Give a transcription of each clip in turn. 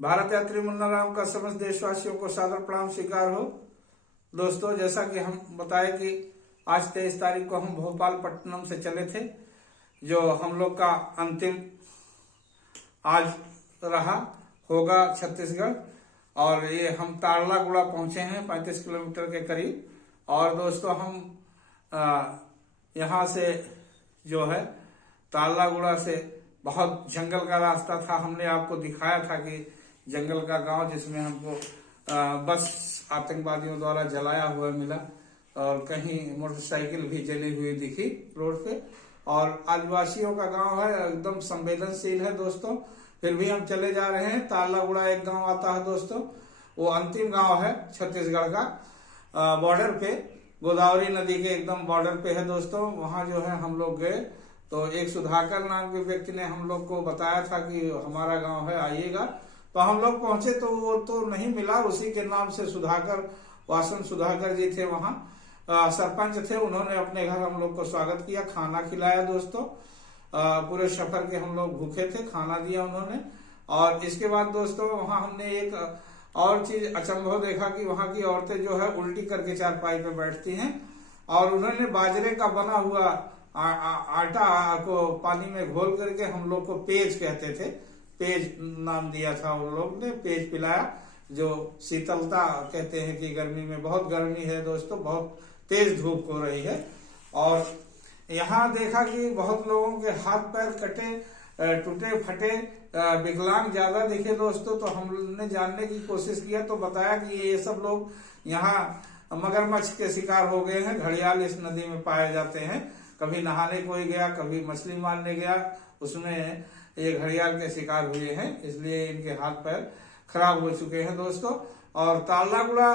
भारत यात्री मुन्ना राम का समस्त देशवासियों को सादर प्रणाम स्वीकार हो। दोस्तों, जैसा कि हम बताए कि आज 23 तारीख को हम भोपालपट्टनम से चले थे, जो हम लोग का अंतिम आज रहा होगा छत्तीसगढ़। और ये हम तारलागुड़ा पहुंचे हैं 35 किलोमीटर के करीब। और दोस्तों, हम यहाँ से जो है तारलागुड़ा से बहुत जंगल का रास्ता था। हमने आपको दिखाया था कि जंगल का गांव जिसमें हमको बस आतंकवादियों द्वारा जलाया हुआ मिला और कहीं मोटरसाइकिल भी जली हुई दिखी रोड पे। और आदिवासियों का गांव है, एकदम संवेदनशील है दोस्तों। फिर भी हम चले जा रहे हैं। तारलागुड़ा एक गांव आता है दोस्तों, वो अंतिम गांव है छत्तीसगढ़ का। बॉर्डर पे गोदावरी नदी के एकदम बॉर्डर पे है दोस्तों। वहां जो है हम लोग गए तो एक सुधाकर नाम के व्यक्ति ने हम लोग को बताया था कि हमारा गांव है, आइएगा। तो हम लोग पहुंचे तो वो तो नहीं मिला। उसी के नाम से सुधाकर, वासन सुधाकर जी थे वहां, सरपंच थे। उन्होंने अपने घर हम लोग को स्वागत किया, खाना खिलाया दोस्तों। पूरे सफर के हम लोग भूखे थे, खाना दिया उन्होंने। और इसके बाद दोस्तों वहां हमने एक और चीज अचंभव देखा कि वहां की औरतें जो है उल्टी करके चारपाई पे बैठती हैं। और उन्होंने बाजरे का बना हुआ आटा को पानी में घोल करके, हम लोग को पेज कहते थे, पेज नाम दिया था उन लोग ने, पेज पिलाया, जो शीतलता कहते हैं कि गर्मी में, बहुत गर्मी है दोस्तों, बहुत तेज धूप हो रही है। और यहाँ देखा कि बहुत लोगों के हाथ पैर कटे, टूटे फटे, विकलांग ज्यादा दिखे दोस्तों। तो हमने जानने की कोशिश किया तो बताया कि ये सब लोग यहाँ मगरमच्छ के शिकार हो गए हैं। घड़ियाल इस नदी में पाए जाते हैं। कभी नहाने कोई गया, कभी मछली मारने गया, उसमें ये घड़ियाल के शिकार हुए हैं, इसलिए इनके हाथ पैर खराब हो चुके हैं दोस्तों। और तारलागुड़ा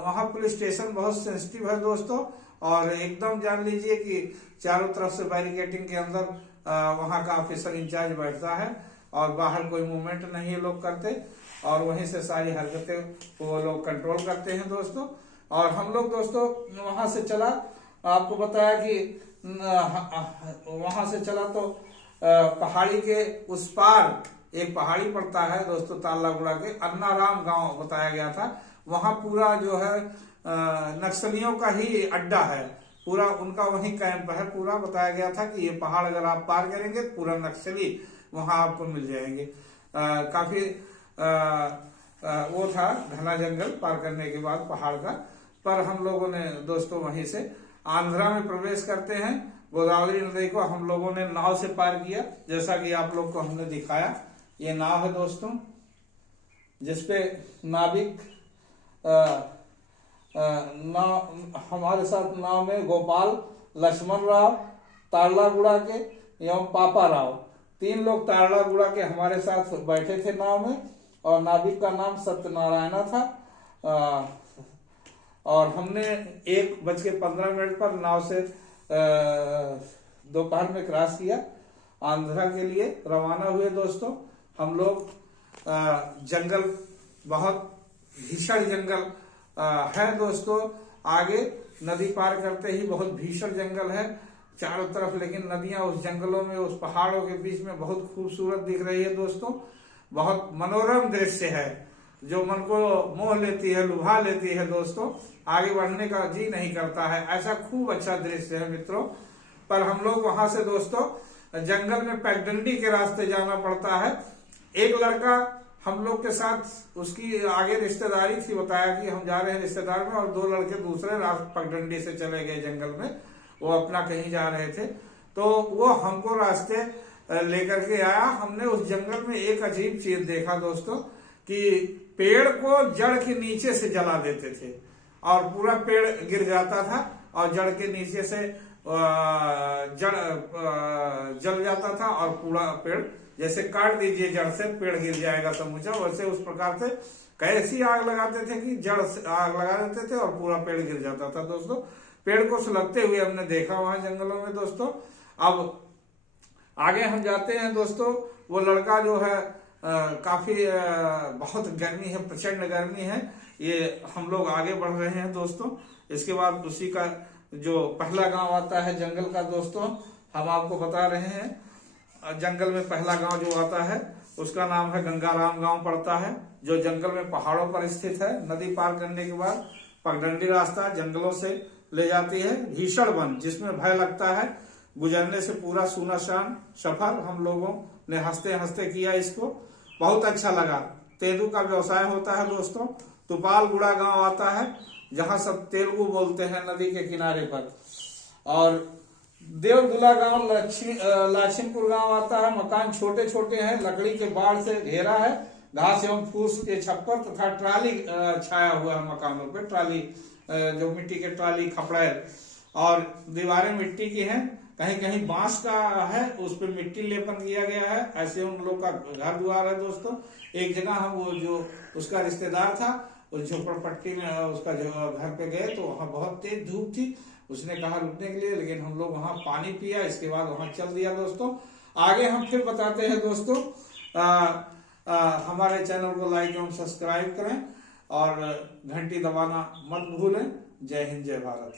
वहां पुलिस स्टेशन बहुत सेंसिटिव है दोस्तों। और एकदम जान लीजिए कि चारों तरफ से बैरिकेटिंग के अंदर वहां का ऑफिसर इंचार्ज बैठता है और बाहर कोई मूवमेंट नहीं ये लोग करते। और वहीं से सारी हरकतें वो लोग कंट्रोल करते हैं दोस्तों। और हम लोग दोस्तों वहां से चला, आपको बताया कि वहां से चला तो पहाड़ी के उस पार एक पहाड़ी पड़ता है दोस्तों, तारलागुड़ा के अन्नाराम गांव बताया गया था। वहां पूरा जो है नक्सलियों का ही अड्डा है, पूरा उनका वही कैंप है। पूरा बताया गया था कि ये पहाड़ अगर आप पार करेंगे पूरा नक्सली वहां आपको मिल जाएंगे। काफी वो था घना जंगल पार करने के बाद पहाड़ का। पर हम लोगों ने दोस्तों वहीं से आंध्रा में प्रवेश करते हैं। गोदावरी नदी को हम लोगों ने नाव से पार किया, जैसा कि आप लोग को हमने दिखाया। ये नाव है दोस्तों, जिसपे नाविक हमारे साथ नाव में गोपाल, लक्ष्मण राव, तारलागुड़ा के एवं पापा राव, 3 लोग तारलागुड़ा के हमारे साथ बैठे थे नाव में। और नाविक का नाम सत्यनारायणा था। और हमने 1:15 पर नाव से दोपहर में क्रॉस किया, आंध्रा के लिए रवाना हुए दोस्तों। हम लोग जंगल, बहुत भीषण जंगल है दोस्तों। आगे नदी पार करते ही बहुत भीषण जंगल है चारों तरफ, लेकिन नदियां उस जंगलों में, उस पहाड़ों के बीच में बहुत खूबसूरत दिख रही है दोस्तों। बहुत मनोरम दृश्य है जो मन को मोह लेती है, लुभा लेती है दोस्तों। आगे बढ़ने का जी नहीं करता है, ऐसा खूब अच्छा दृश्य है मित्रों। पर हम लोग वहां से दोस्तों जंगल में पैगडंडी के रास्ते जाना पड़ता है। एक लड़का हम लोग के साथ, उसकी आगे रिश्तेदारी थी, बताया कि हम जा रहे हैं रिश्तेदार में। और 2 लड़के दूसरे पगडंडी से चले गए जंगल में, वो अपना कहीं जा रहे थे। तो वो हमको रास्ते लेकर के आया। हमने उस जंगल में एक अजीब चीज देखा दोस्तों, कि पेड़ को जड़ के नीचे से जला देते थे और पूरा पेड़ गिर जाता था। और जड़ के नीचे से जड़ जल जाता था और पूरा पेड़, जैसे काट दीजिए जड़ से पेड़ गिर जाएगा समूचा, वैसे उस प्रकार से कैसी आग लगाते थे कि जड़ से आग लगा देते थे और पूरा पेड़ गिर जाता था दोस्तों। पेड़ को सुलगते हुए हमने देखा वहां जंगलों में दोस्तों। अब आगे हम जाते हैं दोस्तों। वो लड़का जो है काफी बहुत गर्मी है, प्रचंड गर्मी है। ये हम लोग आगे बढ़ रहे हैं दोस्तों। इसके बाद उसी का जो पहला गांव आता है जंगल का दोस्तों, हम आपको बता रहे हैं। जंगल में पहला गांव जो आता है उसका नाम है गंगाराम गांव पड़ता है, जो जंगल में पहाड़ों पर स्थित है। नदी पार करने के बाद पगडंडी रास्ता जंगलों से ले जाती है। भीषण वन जिसमें भय लगता है, गुजरने से पूरा सुनसान सफर हम लोगों ने हंसते हंसते किया, इसको बहुत अच्छा लगा। तेंदू का व्यवसाय होता है दोस्तों। तुपालगुड़ा गांव आता है, जहां सब तेलुगु बोलते हैं नदी के किनारे पर। और देवदुला गांव लाछिमपुर गांव आता है। मकान छोटे छोटे हैं, लकड़ी के बाड़ से घेरा है, घास एवं फूस के छप्पर तथा ट्राली छाया हुआ है मकानों पे। ट्राली जो मिट्टी के ट्राली खपड़े, और दीवारें मिट्टी की हैं, कहीं कहीं बांस का है, उस पर मिट्टी लेपन किया गया है। ऐसे उन लोग का घर द्वार है दोस्तों। एक जगह हम वो जो उसका रिश्तेदार था, उस झोपड़पट्टी में उसका जो घर पे गए तो वहां बहुत तेज धूप थी। उसने कहा रुकने के लिए, लेकिन हम लोग वहां पानी पिया, इसके बाद वहां चल दिया दोस्तों। आगे हम फिर बताते हैं दोस्तों। हमारे चैनल को लाइक एवं सब्सक्राइब करें और घंटी दबाना मत भूलें। जय हिंद, जय भारत।